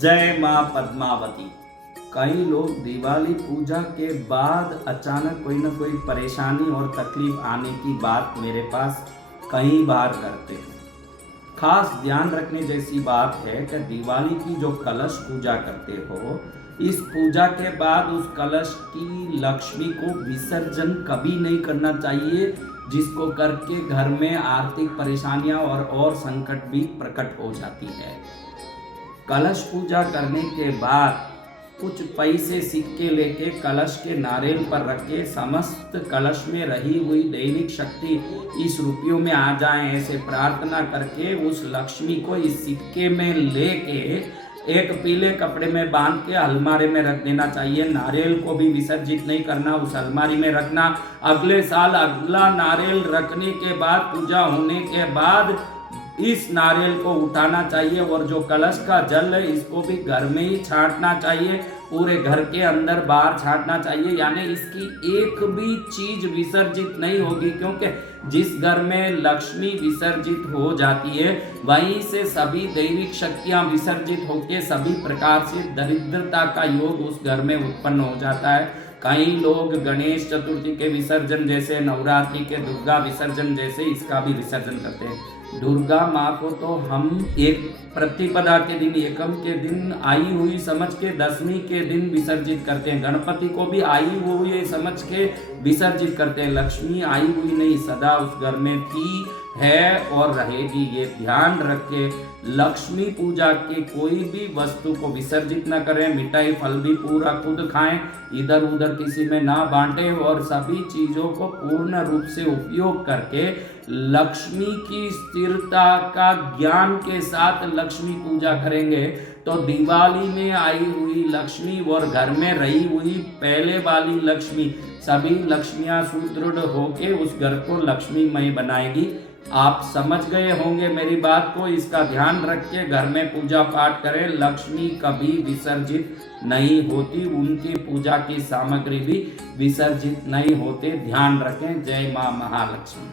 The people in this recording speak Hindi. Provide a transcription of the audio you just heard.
जय माँ पद्मावती। कई लोग दिवाली पूजा के बाद अचानक कोई ना कोई परेशानी और तकलीफ आने की बात मेरे पास कई बार करते हैं। खास ध्यान रखने जैसी बात है कि दिवाली की जो कलश पूजा करते हो, इस पूजा के बाद उस कलश की लक्ष्मी को विसर्जन कभी नहीं करना चाहिए, जिसको करके घर में आर्थिक परेशानियां और संकट भी प्रकट हो जाती है। कलश पूजा करने के बाद कुछ पैसे सिक्के लेके कलश के नारियल पर रख के समस्त कलश में रही हुई दैविक शक्ति इस रुपयों में आ जाए, ऐसे प्रार्थना करके उस लक्ष्मी को इस सिक्के में लेके एक पीले कपड़े में बांध के अलमारी में रख देना चाहिए। नारियल को भी विसर्जित नहीं करना, उस अलमारी में रखना। अगले साल अगला नारियल रखने के बाद, पूजा होने के बाद इस नारियल को उठाना चाहिए और जो कलश का जल है इसको भी घर में ही छांटना चाहिए, पूरे घर के अंदर बाहर छांटना चाहिए। यानी इसकी एक भी चीज विसर्जित नहीं होगी, क्योंकि जिस घर में लक्ष्मी विसर्जित हो जाती है वहीं से सभी दैविक शक्तियां विसर्जित होकर सभी प्रकार से दरिद्रता का योग उस घर में उत्पन्न हो जाता है। कई लोग गणेश चतुर्थी के विसर्जन जैसे, नवरात्रि के दुर्गा विसर्जन जैसे इसका भी विसर्जन करते हैं। दुर्गा माँ को तो हम एक प्रतिपदा के दिन, एकम के दिन आई हुई समझ के दशमी के दिन विसर्जित करते हैं। गणपति को भी आई हुई समझ के विसर्जित करते हैं। लक्ष्मी आई हुई नहीं, सदा उस घर में थी, है और रहेगी। ये ध्यान रखे, लक्ष्मी पूजा के कोई भी वस्तु को विसर्जित न करें। मिठाई फल भी पूरा खुद खाएं, इधर उधर किसी में ना बांटें और सभी चीजों को पूर्ण रूप से उपयोग करके लक्ष्मी की स्थिरता का ज्ञान के साथ लक्ष्मी पूजा करेंगे तो दिवाली में आई हुई लक्ष्मी और घर में रही हुई पहले वाली लक्ष्मी, सभी लक्ष्मियां सुदृढ़ होके उस घर को लक्ष्मीमय बनाएगी। आप समझ गए होंगे मेरी बात को। इसका ध्यान रख के घर में पूजा पाठ करें। लक्ष्मी कभी विसर्जित नहीं होती, उनकी पूजा की सामग्री भी विसर्जित नहीं होते। ध्यान रखें। जय मां महालक्ष्मी।